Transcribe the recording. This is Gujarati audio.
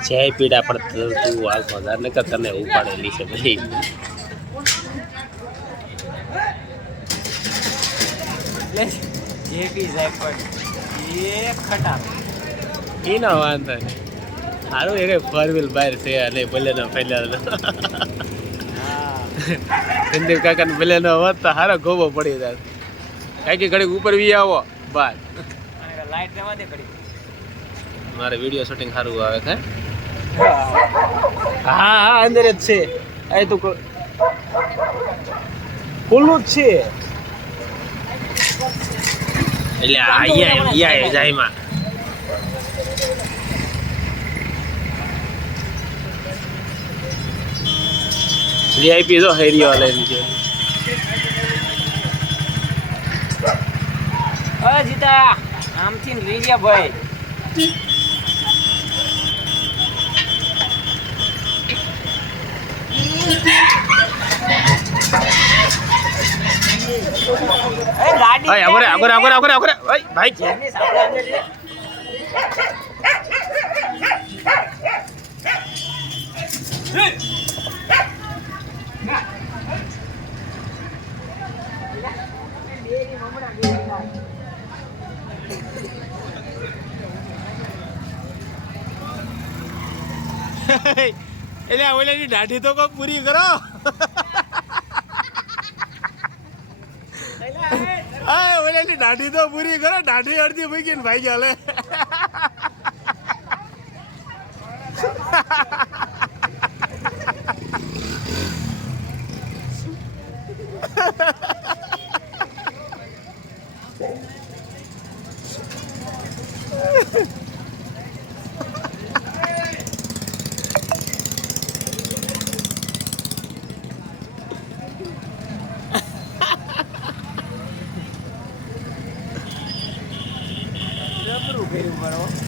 જય પીડા પણ તું વાલ વધારે ને એવું ઉપાડેલી છે ભાઈ. એ એનો વાંધો નહીં. સારું એ કઈ ફોર વ્હીલ બહાર છે અને ભલે નો ફેલ્યા સંદીપ કાકા ને ભલે નો હોત તો ગોબો પડી જાય. કાંઈ ઘડીક ઉપર વી આવો બાર. લાઈટ જવા દે મારે વીડિયો શૂટિંગ સારું આવે છે હા? હા. અંદર જ છે. આ તો ખુલ્લું જ છે. એટલે અહીંયા અહીંયા જાયમાં. વીઆઈપી તો હેરી લઈને છે. જીતા આમથી લઈ ગયા ભાઈ. એ ગાડી અય આગળ આગળ આગળ આગળ આગળ અય ભાઈ જેની સાથે અંદર છે. એટલે આ ઓલાની દાઢી તો કોક પૂરી કરો હા ઓલાની દાઢી તો પૂરી કરો દાઢી અડધી મૂકીને ભાઈ ગયા લે. ઉભે ઊભો